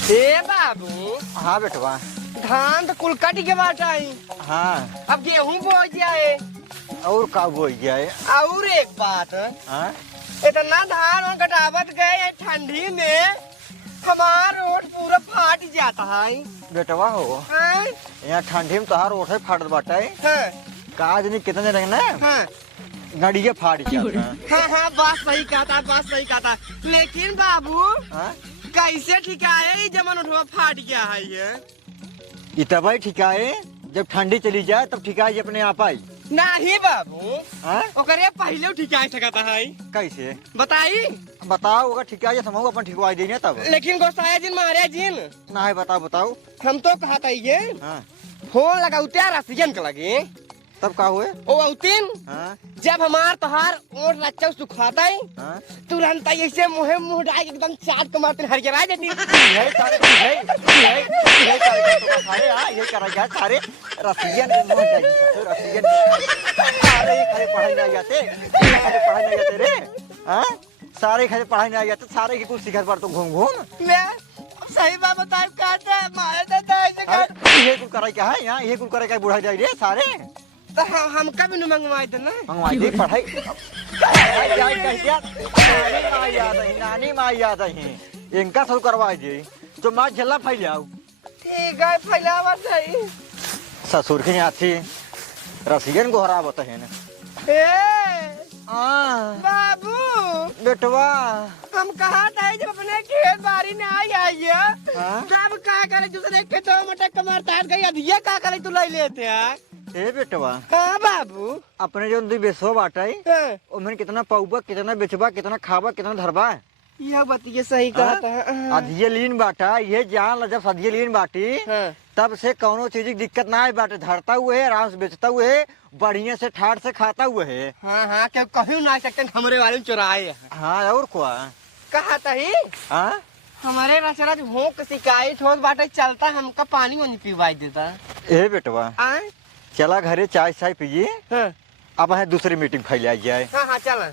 ए बाबू। हाँ बेटवा। धान तो कुल कट के बाटाई। हाँ अब गेहूं बो जाए और का बोल जाए। और एक बात, हाँ इतना धान और कटावत गए ठंडी में हमार रोड पूरा फाट जाता है। बेटवा हो हाँ? यहाँ ठंडी में तोहार ओठे फाटत बाटे। हाँ, काज नहीं कितने रंग ना हाँ, गड़िया फाट जाता। हाँ, हाँ, बात सही कहता, बात सही कहता। लेकिन बाबू हाँ कैसे ठिकाए जमन उठवा फाट गया है ये? इतबाई ठिकाए जब ठंडी चली जाए तब ठिकाए अपने आप आई। नहीं बाबू, हाँ ओकरे पहले ठिकाए सकता है। कैसे बताई? बताओ अगर ठिकाए समूह अपन ठिकवाई देंगे तब। लेकिन गोसाया जिन मारे जिन ना है बताओ बताओ। हम तो कहा था ये हाँ फोन लगाउते रसियन के लगे तब का हुए। ओ औतिन हाँ जब हमार तोहार और रच्चा सुखाता है हाँ तुरंत ऐसे मुंह डाल के एकदम चाट के मारते हरियरा जाती। यही करा सारे रसियन रसियन सारे खाली पढ़ाई नहीं जाते, पढ़ाई नहीं जाते रे। हाँ सारे खाली पढ़ाई नहीं जाते, सारे की कुछ सिखर पर तो घूम घूम। मैं सही बात बताए कहता है मारे देता ऐसे कर। ये कुछ करे क्या है यहाँ, ये कुछ करे क्या बुढ़ा जाए रे सारे। तो हम कभी नहीं मंगवाए थे ना। मंगवाई दे पढ़ाई। नानी माँ याद है इनका सब करवाई दे तो माँ झल्ला फैलाओ। ठीक है फैलावा सही। ससुर के यहाँ थी रसियन को हरा बता है ना। बाबू बेटवा हम कहा था जब अपने खेत बाड़ी में आई है तब क्या करे दूसरे के तो मटक कमर तार गई अधिया क्या करे तू ले लेते हैं। ए बेटवा हाँ बाबू अपने जो दू बेचवा बाटे हाँ। उनमें कितना पौबा कितना बेचबा कितना खाबा कितना धरबा। यह बतिये सही कहा था। अधिये लीन बाटा ये जान जब सदिये लीन बाटी हाँ। तब से कौनो चीज की दिक्कत ना है बाटे, धरता हुए आराम से बेचता हुए बढ़िया से ठाट से खाता हुए है। हाँ हाँ क्यों कहीं ना सकते हमरे वाले चुराए। हाँ और क्या कहा था ही हाँ हमारे रचराज भूख शिकायत हो बाटे चलता हमका पानी वानी पीवाई देता। ए बेटवा आए चला घरे चाय चाय पिए। हाँ अब है दूसरी मीटिंग फैलाई जाए। हाँ हाँ चल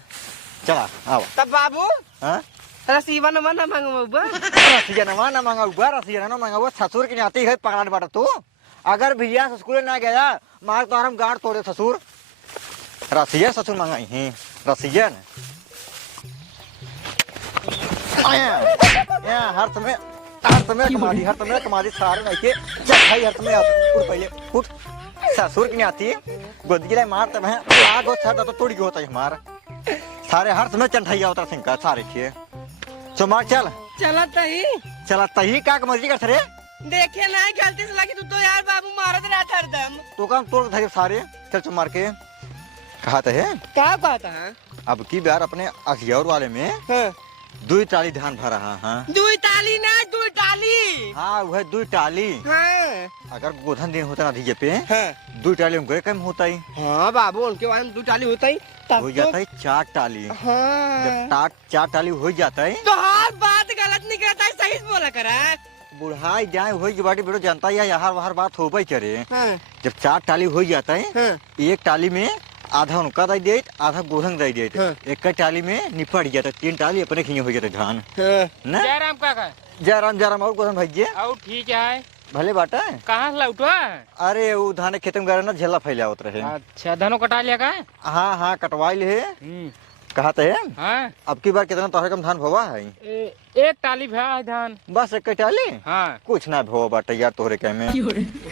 चला आओ। तब बाबू हाँ रसीवा न मन मांगवा रसियनवा ना मंगाऊगा रसियन ना मंगाऊगा ससुर की नाती है पकड़ाने बाटा तू। अगर भैया स्कूल ना गया मार तो हम गाड़ तोड़े ससुर। रसियन ससुर मंगाई है रसियन हर समय कमादी सारे नहीं के भाई हर समय पहले उठ ससुर की नाती गोदी लाई मार तब है आग हो तो तोड़ के होता है हमारा सारे हर समय चंठाइया होता सिंह का सारे किए तो मार चल चला तही चला तही का मर्जी कर रे। देखे ना गलती से लगी तू तो यार बाबू मारत रहा था हरदम। तो काम तोड़ थे सारे चल चल मार के कहा है क्या कहता है अब की बार अपने अखियार वाले में हाँ। 2 टाली धान भरा हाँ। 2 टाली ना 2 टाली। हाँ वह 2 टाली। हाँ। अगर गोधन दिन होता ना धीजे पे हाँ। 2 टाली उनके कम होता ही। हाँ बाबू उनके बारे में 2 टाली होता ही हो जाता है 4 टाली। हाँ। जब 4 टाली हो जाता है तो हर बात गलत नहीं करता है सही से बोला करा। बुढ़ाई जाए हो बाटी बेटो जानता है यार हर बात हो पाई करे। हाँ। जब 4 टाली हो जाता है हाँ। एक टाली में आधा उनका दे देत आधा गोधन दे देत। हाँ। एक टाली में निपट जाता 3 टाली अपने खिए हो जाते धान ना। जयराम काका जयराम और गोधन भाई और ठीक है भले बाटा कहाँ लौटवा। अरे वो धान खेत में ना झेला फैला होता रहे। अच्छा धनो कटा लिया का। हाँ हाँ कटवाई ले कहा है। हाँ अब की बार कितना तोहरे कम धान भवा है। एक टाली भा है धान बस एक टाली। हाँ कुछ ना भवा बाटा यार तोहरे कह में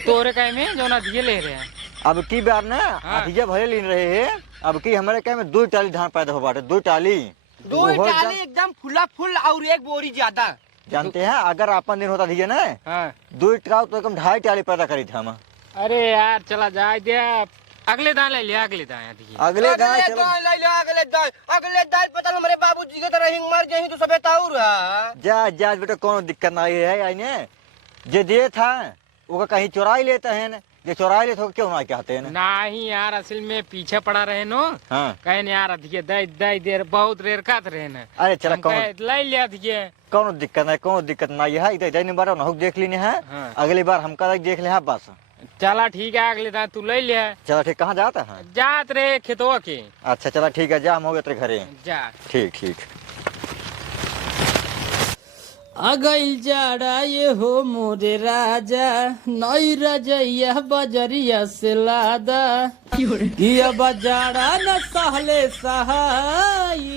तोरे कह में जो ना दिए ले रहे हैं। अब की बार ना अधिया भले लीन रहे है। अब की हमारे कह में 2 टाली धान पैदा हो बाटे 2 टाली। 2 टाली एकदम फुला फुल और एक बोरी ज्यादा। जानते हैं अगर अपन दिन होता धीजे ना हाँ 2 ट्राउ तो कम 2.5 टाली पैदा करी था हम। अरे यार चला जाए दे अगले दान ले लिया अगले दान अगले दान चलो अगले दान पता हमारे बाबूजी के तरह हिंग मर जाही तो सबे ताउर जा बेटा कोनो दिक्कत नहीं है आईने जे दे था वो कहीं चुराई लेते हैं जे चुराई लेते हो क्यों ना कहते हैं नहीं यार असल में पीछे पड़ा रहे नो। हाँ कहे यार अधिक दई देर बहुत रेर कात रहे न। अरे चला कौन ले लिया अधिक कोनो दिक्कत नहीं है इधर बार देख ली है। अगली बार हमका देख ले बस। चला ठीक है अगले दान तू ले लिया। चला ठीक कहाँ जाता है जात रे खेतवा के। अच्छा चला ठीक है जा हम हो गए तेरे घरे जा ठीक ठीक। अगल जाड़ा ये हो मोरे राजा नई रजैया बजरिया से लादा किया बजाड़ा न सहले सहाई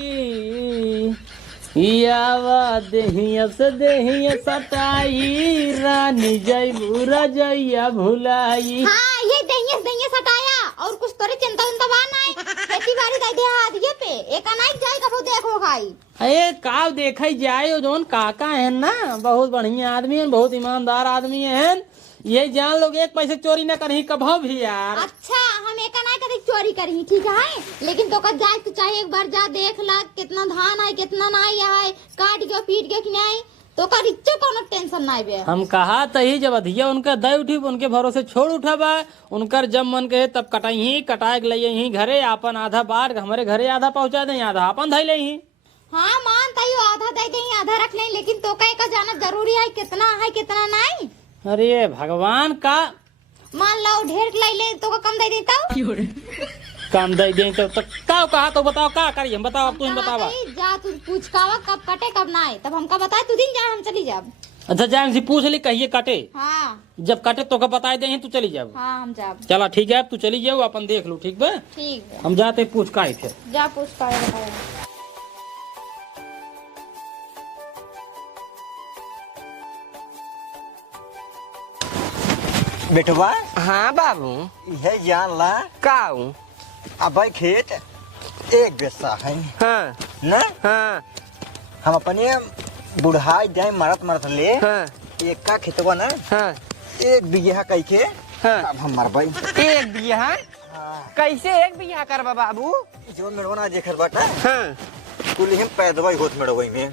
यावा देहिया से देहिया सटाई रानी जय रजैया भुलाई। हाँ ये दहिया सटाया और कुछ तोरे चिंता नहीं खेती बाड़ी दे दिया पे एक अनाज जाएगा वो देखो भाई। अरे का देखा जाए जोन काका है ना बहुत बढ़िया आदमी है बहुत ईमानदार आदमी है ये जान लोग एक पैसे चोरी न करही कभो भी यार। अच्छा हम एक अनाज कभी चोरी करही ठीक है लेकिन तो जाए तो चाहे एक बार जा देख ला कितना धान है कितना नहीं है काट गयो पीट गयो कि नहीं तो का रिच्चे कोनो टेंशन नहीं बे। हम कहा तही जब अधिया उनका दय उठी उनके भरोसे छोड़ उठा उनकर जब मन कहे तब कटाई कटाए लही घरे अपन आधा बार हमारे घरे आधा पहुंचा दे आधा अपन धई लही। हाँ मान तयो आधा दे दे आधा रख ले लेकिन तो का जाना जरूरी है कितना नहीं। अरे भगवान का मान लो ढेर ले ले तो का कम दे देता काम दे दे तो कहा तो बताओ का करिए हम बताओ अब तू बतावा जा तू पूछ कावा कब कटे कब नहीं तब हमका बता तू दिन जा हम चली जाब। अच्छा जाए से पूछ ली कहिए काटे हाँ जब काटे तो का बता दे तू चली जाओ। हाँ हम जाब चला ठीक है तू चली जाओ अपन देख लो ठीक बा ठीक है हम जाते पूछ का फिर जा पूछ का बताओ। बेटवा हाँ बाबू यह जान ला काऊ अब खेत एक बेसा है हाँ ना हाँ हम अपने बुढ़ाई जाए मरत ले हाँ एक का खेतवा ना हाँ एक बीघा कह के हाँ अब हम मरबई एक बिया कैसे एक बिया करबा बाबू जो मेड़वा जेखर बाटा हाँ कुल हम पैदवाई होत मेड़वई में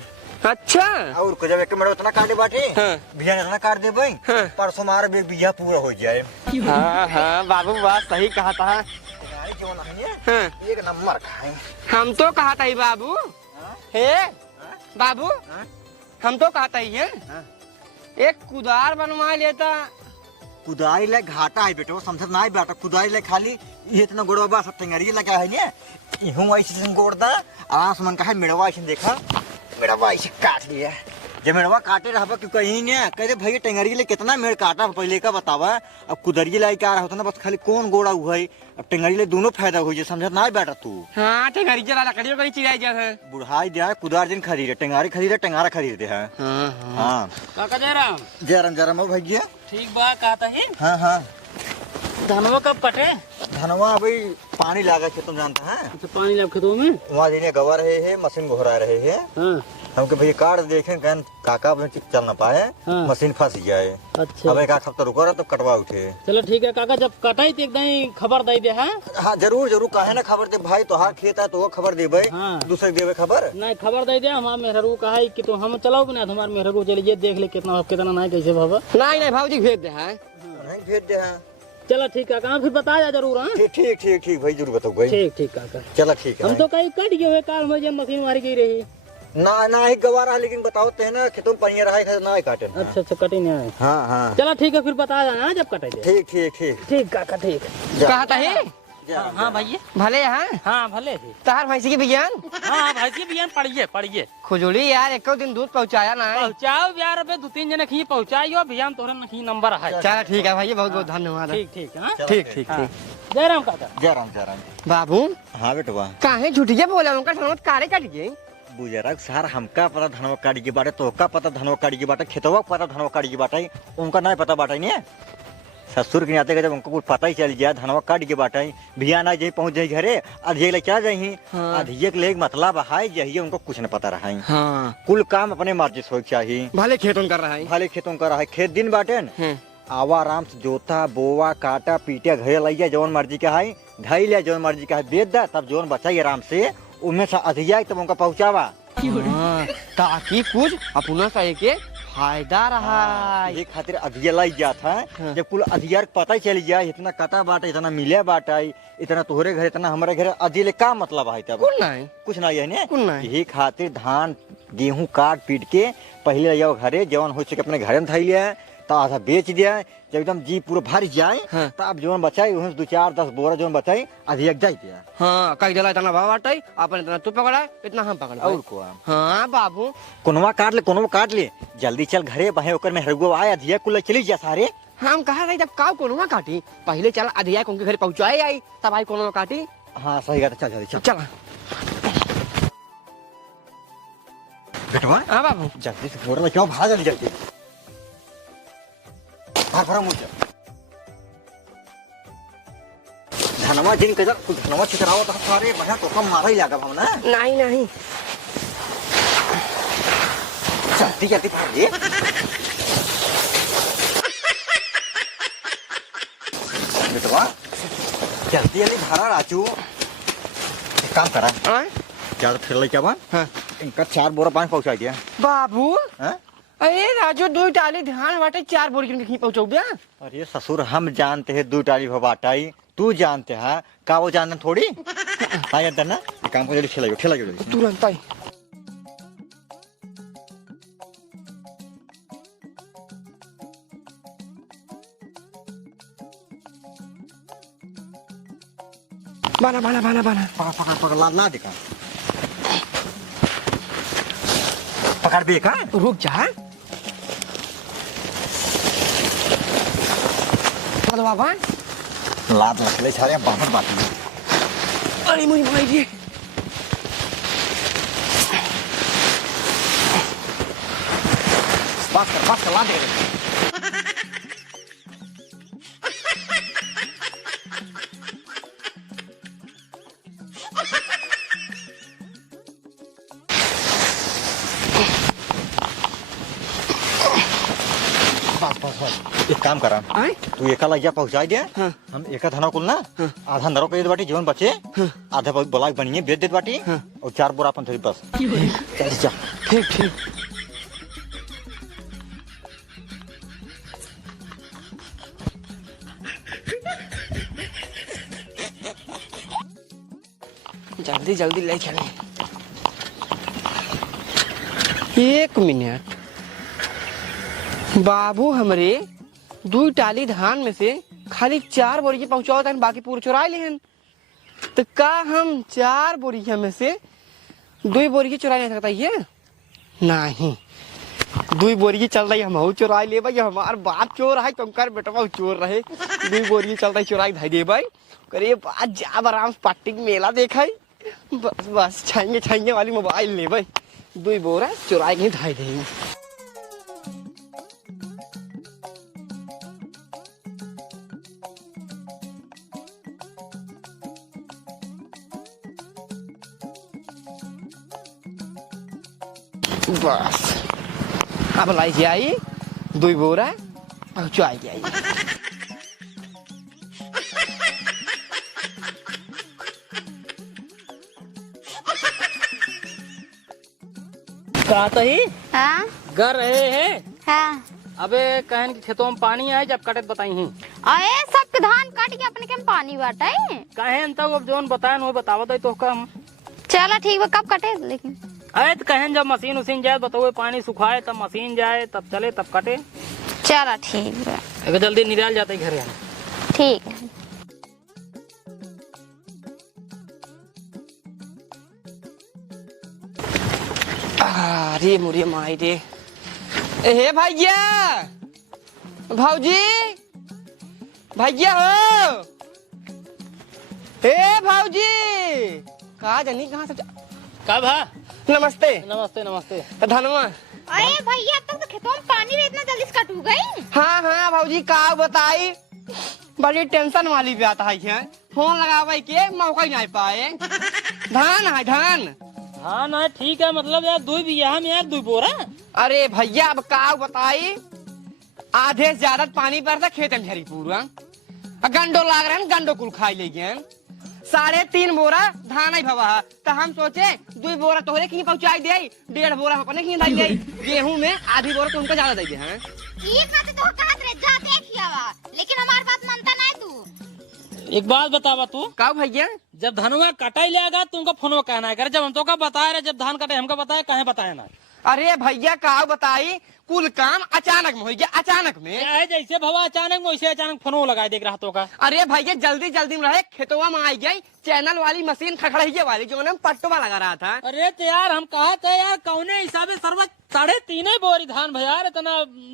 अच्छा और को जब एक मेड़वा इतना काटे बाटे हाँ। बिया इतना काट दे भाई हाँ। परसों मार एक बीघा पूरा हो जाए। हाँ हाँ बाबू बात सही कहा था जो नहीं हाँ। एक नंबर खाए हम तो कहा था बाबू हे बाबू हम तो कहा था एक कुदार बनवा लेता कुदाई ले घाटा है बेटो समझ ना बेटा कुदाई ले खाली ये इतना गोड़वा बा सब टेंगरी लगा है ने इहू ऐसे गोड़दा आस मन का है मेड़वा ऐसे देखा मेड़वा ऐसे काट लिया जब मेड़वा काटे रहबा कि कहीं ने कहते भैया टेंगरी ले कितना मेड़ काटा पहले का बतावा अब कुदरिये लाई क्या होता ना बस खाली कौन गोड़ा हुआ है अब टेंगरी ले दोनों फायदा हो जाए समझ ना बेटा तू। हाँ टेंगरी जला लकड़ियों कहीं चिराई जा है बुढ़ाई दिया कुदार दिन खरीदे टेंगारी खरीदे टेंगारा खरीदे है। हाँ काका जयराम जयराम हो भैया ठीक बा कहता है हाँ हाँ धनवा कब कटे धनवा अभी पानी लागा के तुम जानता है पानी लग खेतों में वहाँ देने गवा रहे है मशीन घोरा रहे है हाँ हमके भैया काट देखे कहन काका अपने चल ना पाए हाँ। मशीन फंस जाए अच्छा अब एक आध हफ्ता रुका रहा तो कटवा उठे। चलो ठीक है काका जब कटाई तो एकदम खबर दे दे हाँ हाँ जरूर जरूर काहे ना खबर दे भाई तो खेत है तो वो खबर दे भाई हाँ। दूसरे देवे खबर नहीं खबर दे दे हमारे मेहरू कहा है कि तो हम चलाओ ना हमारे मेहरू चलिए देख ले कितना नहीं कैसे बाबा नहीं भाजी भेज दे है नहीं भेज दे हाँ। चलो ठीक है कहाँ फिर बताया जरूर हाँ ठीक ठीक ठीक ठीक भाई जरूर बताओ भाई ठीक ठीक काका चलो ठीक है हम तो कहीं कट गए हुए कार में जब मशीन मारी गई रही ना ही गवा रहा लेकिन बताओ ते ना खेतों में पनिया रहा है ना ही काटे ना। अच्छा अच्छा कटी नहीं आए हाँ हाँ चलो ठीक है फिर बताया जाना जब कटे ठीक ठीक ठीक ठीक काका ठीक कहा था हाँ भैया भले यहाँ हाँ भले थे तार भैंसी की बियान हाँ भैंसी बियान पढ़िए खुजली यार एक दिन दूध पहुँचाया ना पहुँचाओ यार अबे 2-3 जने खी पहुँचाइयो बियान तोरा नखी नंबर है चलो ठीक है भैया बहुत बहुत धन्यवाद ठीक ठीक हाँ ठीक ठीक ठीक जयराम काका जयराम बाबू हाँ बेटवा काहे झूठिए बोला उनका धनवत कारे कट गई बुजरग सार हमका पता धनवा काटी की बाटे तो का पता धनवा काटी की बाटे खेतवा पता धनवा काटी की बाटे उनका नहीं पता बाटे नहीं ससुर के आते जब उनको कुछ पता ही चल गया धनवा काट के बाटे बिया ना जही पहुंच जाए घरे अधिये ले क्या जाही अधिये के ले मतलब है यही उनको कुछ न पता रहा है। हाँ कुल काम अपने मर्जी से चाहिए भले खेतों कर रहा है भले खेतों का रहा है खेत दिन बाटे आवा आराम से जोता बोवा काटा पीटे घरे लाई जाए जौन मर्जी का है ढाई लिया जौन मर्जी का है बेच दा तब जौन बचाई आराम से उनमें से अधिया तब उनका पहुँचावा ताकि कुछ अपना सही के फायदा रहा ये खातिर अधिया लाई जाता है जब कुल अधियार पता ही चल गया इतना कटा बाटा इतना मिले बाटा इतना तोहरे घर इतना हमारे घर अधिले का मतलब है तब कुछ नहीं है ना यही खातिर धान गेहूं काट पीट के पहले ले जाओ घरे जवन हो सके अपने घर में धैल तो आधा बेच दिया। जब एकदम जी पूरा भर जाए हाँ। तब जोन बचाई वहाँ 2-4-10 बोरा जोन बचाई आधी एक जाई दिया। हाँ कई दिला इतना भाव बाटे, अपन इतना तू पकड़ा इतना हम पकड़ और को हाँ बाबू कोनवा काट ले जल्दी चल घरे बहे ओकर में हरगो आए अधिया कुल चली जा सारे। हम कहा रही जब काव कोनवा काटी पहले चल अधिया को उनके घर पहुंचाए आई तब आई कोनवा काटी। हाँ सही बात है, चल जल्दी चल चल बेटवा। हाँ बाबू जल्दी से बोरा लेके आओ, भाग जल्दी जल्दी भाग भरा मुझे धनवा जिन के धनवा चितरावा तो सारे बहे तो कम मारा ही लगा हम ना। नहीं नहीं जल्दी जल्दी भागिए। बेटवा जल्दी जल्दी भरा राजू। एक काम करा हाँ? क्या तो फिर लेके आवा। हाँ। इनका 4 बोरा पानी पहुंचा दिया। बाबू हाँ? अरे राजू 2 टाली ध्यान बाटे 4 बोरी के पहुंचाऊ दिया। अरे ससुर हम जानते हैं 2 टाली भबाटाई, तू जानते है का वो जानते थोड़ी। हाँ यार ना काम को जल्दी ठेला जल्दी तुरंत आई बाना बाना बाना बाना पकड़ ला दिखा पकड़ भी का रुक जा चलो बाबा लाद रख ले सारे बाहर बात में। अरे मुझे भाई जी पास कर ला दे। बस एक काम करा तू एका लगिया पहुंचा दे। हाँ। हम एका धना कुल ना आधा नरो के देत बाटी जीवन बचे आधा ब्लाक बनिए बेच देत बाटी और 4 बोरा अपन थोड़ी बस चल जा। ठीक ठीक जल्दी जल्दी ले चले। 1 मिनट बाबू हमरे 2 टाली धान में से खाली 4 बोरी पहुंचाओ था बाकी पूरे चुरा लिहन तो का हम 4 बोरिया में से 2 बोरी चुरा नहीं सकता ये नहीं 2 बोरी चल रही हम चुरा ले भाई हमार बाप चोर है तुमकर बेटवा चोर रहे 2 बोरी चल रही चुराई धाई दे भाई करे बात जा आराम से पार्टी मेला देखा बस बस छाएंगे वाली मोबाइल ले भाई 2 बोरा चुराई नहीं धाई दे। बस अब लाई जाई 2 बोरा पहुंचाई जाई। कहता ही हाँ गर रहे है। हाँ अबे कहन के खेतों में पानी आए जब कटत बताई ही अरे सब धान काट के अपने के में पानी बाटे कहन तब अब जोन बताए वो बतावत है तो कम। चलो ठीक है कब कटे लेकिन अरे तो कहन जब मशीन उसीन जाए बताओ पानी सुखाए तब मशीन जाए तब चले तब कटे। चलो ठीक है अगर जल्दी निकाल जाते घरे हम। ठीक है। अरे मुरे माई रे ए भैया भौजी भैया हो ए भौजी कहा जानी कहाँ से कब है? नमस्ते नमस्ते नमस्ते। धनवा अरे भैया अब तक तो खेतों में पानी में इतना जल्दी से कट गई। हाँ हाँ भौजी का बताई बड़ी टेंशन वाली बात है फोन लगावे के मौका ही नहीं पाए। धान है धान हाँ ना ठीक है मतलब यार 2 बिया में यार 2 बोरा। अरे भैया अब का बताई आधे से ज्यादा पानी पड़ता खेत में झरी पूरा गंडो लाग रहे गंडो कुल खाई ले गए 3.5 बोरा धान भवा तो हम सोचे 2 बोरा तोहरे की पहुंचाई दे 1.5 बोरा अपने की दाई दे गेहूं में आधी बोरा तो उनको ज्यादा दे दे। हैं एक बात तो कहत रहे जा देखियावा लेकिन हमारी बात मानता नहीं तू। एक बात बतावा तू का भैया जब धनवा कटाई लेगा तुमको फोन कहना है करे जब हम तो का बताए रहे जब धान कटे हमको बताए कहे बताए ना। अरे भैया का बताई कुल काम अचानक में हो गया, अचानक में। क्या है जैसे भवा अचानक में वैसे अचानक फोन लगा देख रहा तो का। अरे भैया जल्दी जल्दी में रहे, खेतवा में आई गई चैनल वाली मशीन खड़खड़िए वाली जो ना पट्टवा लगा रहा था। अरे तो यार हम कहा थे यार कौने हिसाबे सर्वत 3.5 बोरी धान भैया इतना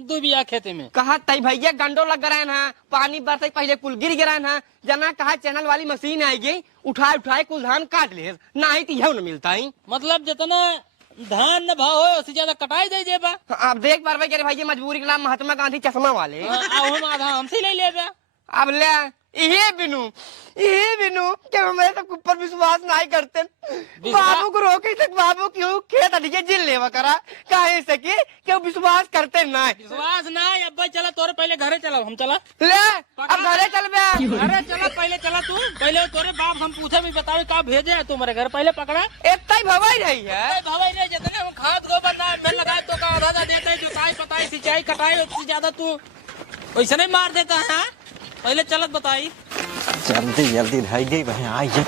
2 बिया खेते में। कहा तई भैया गंडो लग गए ना, पानी बरसे पहले कुल गिर गए ना, जना कहा चैनल वाली मशीन आई गई उठाए उठाए कुल धान काट ले, ना ही तो यह न मिलता ही। मतलब जितना धान न भाव हो उससे ज्यादा कटाई दे जेबा। अब देख पार भैया मजबूरी के नाम महात्मा गांधी चश्मा वाले हम आधा हमसे ले लेबे। अब ले ये बिनु क्या हमारे सब ऊपर विश्वास नहीं करते। बाबू को रोके तक बाबू क्यों खेत अड़िए जिल लेवा करा काहे से कि क्यों विश्वास करते ना। विश्वास नहीं अब चला तोरे पहले घरे चला हम चला ले अब घरे चल बे, घरे चला पहले चला तू पहले तोरे बाप हम पूछे भी बतावे का भेजे है तुम्हारे घर पहले पकड़ा इतना ही भवाई रही है। भाई नहीं जितने हम खाद गोबर ना मैं लगाए तो का आधा देते जुताई पताई सिंचाई कटाई उससे ज्यादा तू वैसे नहीं मार देता है। पहले चलत बताई जल्दी जल्दी भाई गई भाई आई जा।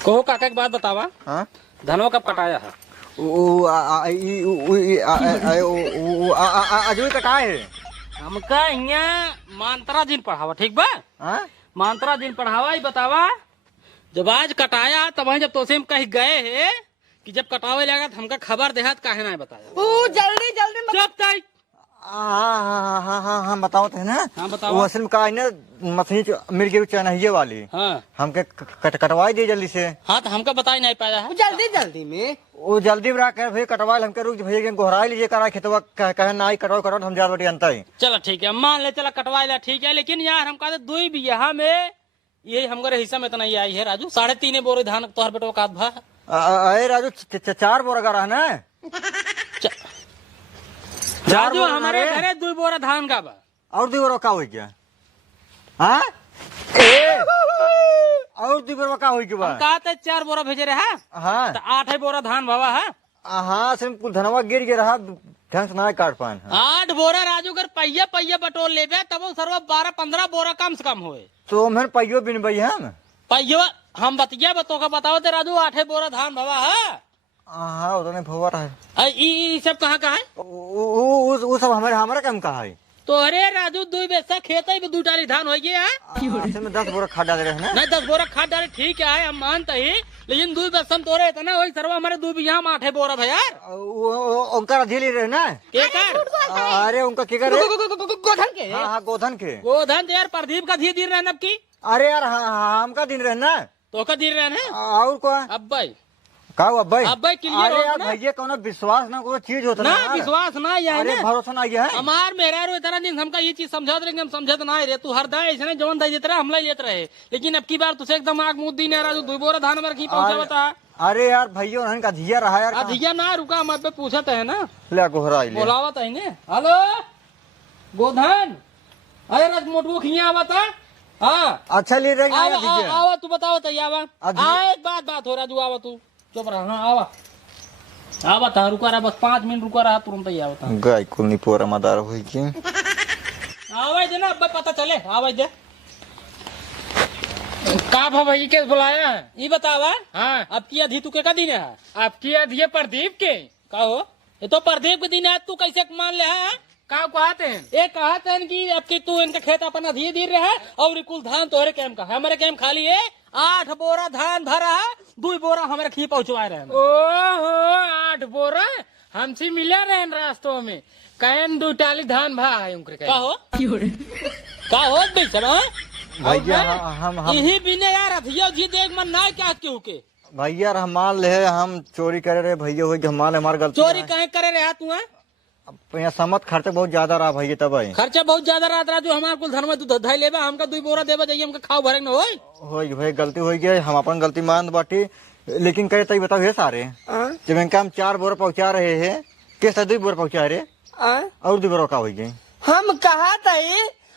कहो काका की बात बतावा। हाँ धनवा कब कटाया है? अजूरी कटाए है हमका यहाँ मांत्रा दिन पढ़ावा ठीक बा। हाँ मांत्रा दिन पढ़ावा ही बतावा। जब आज कटाया तब वहीं जब तोसे हम कहीं गए है कि जब कटावे लगा तो हमका खबर देहात काहे ना बताया। जल्दी जल्दी चुप ताई। हाँ बताओ तो है ना। हाँ बताओ। वो असल में का है ना मछली मिल गई चनहिए वाली। हाँ हमके कटवाई दे जल्दी से। हाँ तो हमका बताई नहीं पाया है। जल्दी जल्दी में वो जल्दी में रहा भैया कटवा हमके रुक भैया गोहराई लीजिए करा खेतवा कहे ना आई कटवा हम जा बटी अंता ही। चलो ठीक है मान ले चला कटवा ले ठीक है लेकिन यार हम कहते 2 बिया में ये हमारे हिस्सा में इतना ही आई है राजू 3.5 बोरे धान तोहर बेटो का भा। अरे राजू 4 बोरा का रहा ना। राजू हमारे घरे 2 बोरा धान का बा और 2 बोरा का हो गया। हाँ और 2 बोरा का हो गया। कहते 4 बोरा भेजे रहे। हाँ तो 8 बोरा धान बाबा है। हाँ सिर्फ कुल धनवा गिर गया रहा ढंग से ना काट पान। 8 बोरा राजू अगर पहिया बटोर लेबे तब वो सर्व 12-15 बोरा कम से कम होए। तो मैं पहियो बिन भाई हम पहियो हम बतिया बतो का बताओ ते राजू 8 बोरा धान बाबा है। हाँ उतने भवा रहा ई सब कहाँ है? वो सब हमारा काम कहा है। तो अरे राजू 2 बेसा खेत में 2 टाली धान हो गया है। में 10 बोरा खाद डाल रहे हैं ना। नहीं 10 बोरा खाद डाले ठीक है हम मानते ही लेकिन 2 बेसम तोरे इतना वही सर्व हमारे 2 बिया में 8 बोरा भैया। उनका अधि ले रहे ना के कर? अरे उनका के कर गोधन के। हाँ गोधन के गोधन यार प्रदीप का धी दिन रहना की। अरे यार हमका दिन रहना तो का दिन रहना और को अब भाई का अब भाई क्लियर अरे यार भैया कौन विश्वास ना कोई चीज होता ना विश्वास ना है अरे भरोसा ना है हमार मेरा इतना दिन हमका ये चीज समझा रहे हम समझत ना रे तू हर दाए ऐसे जवन दे देते रहे हमला लेते रहे लेकिन अब की बार तुझे एकदम आग मुद्दी नहीं रहा 2 बोरा धान में रखी पहुंचा बता। अरे यार भैया उन्होंने का धिया रहा यार अधिया ना रुका हम पे पूछत है ना ले गोहराई ले बोलावत है ने हेलो गोधन अरे रज मोटू खिया आवता। हाँ अच्छा ले रहे आवा तू बताओ तो आवा एक बात हो रहा तू आवा तू चुप रहा। हाँ आवा था रुका रहा बस 5 मिनट रुका रहा तुरंत ही आवता गाय कुल नहीं पूरा मदार हुई की आवाज दे ना अब पता चले आवाज दे का भाई के बुलाया है? ये बतावा। हाँ अब की अधि तू के का दिन है? आपकी अधिये प्रदीप के का हो ये तो प्रदीप के दिन है तू कैसे मान ले है? का कहते हैं? ये कहते हैं कि अब की तू इनका खेत अपन अधिये दे रहा है और कुल धान तोहरे कैम का है हमारे कैम खाली है 8 बोरा धान भरा है 2 बोरा हमारे खी पहुंचवाए रहे। ओहो 8 बोरा हमसे मिले रहे रास्तों में कैन 2 टाली धान भा है उनके का हो बेचना भैया हम यही बिने यार अधिया जी देख मन ना क्या क्यों के भैया हम मान ले हम चोरी करे रहे भैया हो कि हमारे हमारी गलती चोरी कहे करे रहा तू है? यहाँ समत खर्चा बहुत ज्यादा रहा भैया तब खर्चा बहुत ज्यादा रहा जो हमारे कुल धन में तू धाई लेबा हमका 2 बोरा देबा जाइए हमका खाओ भरे न होई भाई गलती हो गई हम अपन गलती मान बाटी लेकिन कहे तई बताओ ये सारे जब इनका हम 4 बोरा पहुंचा रहे हैं कैसे 2 बोरा पहुंचा रहे और 2 बोरा का हो गई। हम कहा था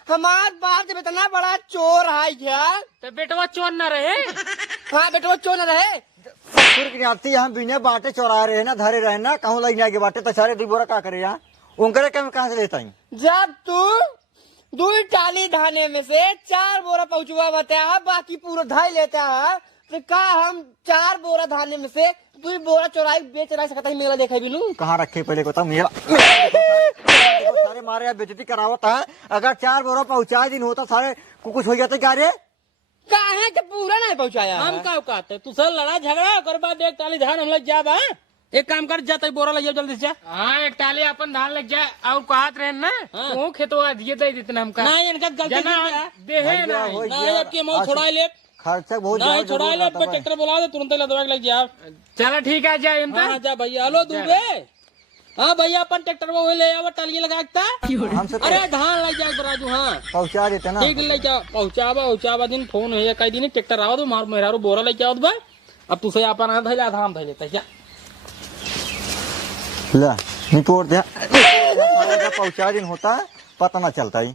हमार बाप जब इतना बड़ा चोर है क्या तो बेटवा चोर न रहे। हाँ बेटवा चोर न रहे यहाँ बिना बाटे चौरा रहे ना धरे रहे ना कहूँ लग जाएगी बाटे तो सारे 2 बोरा का करे यहाँ उनके कम कहाँ से लेता ही? जब तू 2 टाली धाने में से 4 बोरा पहुंचवा बताया बाकी पूरा धाई लेता है तो का हम 4 बोरा धाने में से 2 बोरा चोराई बेच रहा सकता ही मेला देखा भी लू कहाँ रखे पहले को मेरा सारे मारे या बेइज्जती करावत है। अगर 4 बोरा पहुंचा दिन होता सारे को कुछ हो जाता क्या रे? कहा के पूरा नहीं पहुंचाया हम का कहते तू सर लड़ा झगड़ा ओकर बाद एक टाली धान हम लोग जा बा एक काम कर जाता बोरा ले जाओ जल्दी से जा। हाँ एक टाली अपन धान लग जाए और कहत रहे ना वो खेतवा दिए दे देते हमका नहीं इनका गलती जना दे है ना हो नहीं गया। अब के मौत छोड़ा ले खर्चा बहुत नहीं ज्यादा छोड़ा ले जरूर पे ट्रैक्टर बुला दे तुरंत लदवा के लग जा। चलो ठीक है जाए हाँ जा भैया हेलो दुबे हाँ भैया अपन ट्रैक्टर वो ले आवा टाली लगाता हमसे तो अरे धान लग जाए राजू हाँ पहुंचा देते ना। ठीक ले जाओ पहुंचावा दिन फोन है कई दिन ट्रैक्टर आवा तो मार मेहरारू बोरा लेके आओ भाई अब तुझे अपन आधा धैला धाम धै लेता क्या ला निकोड़ दिया पहुंचा दिन होता पता ना चलता ही।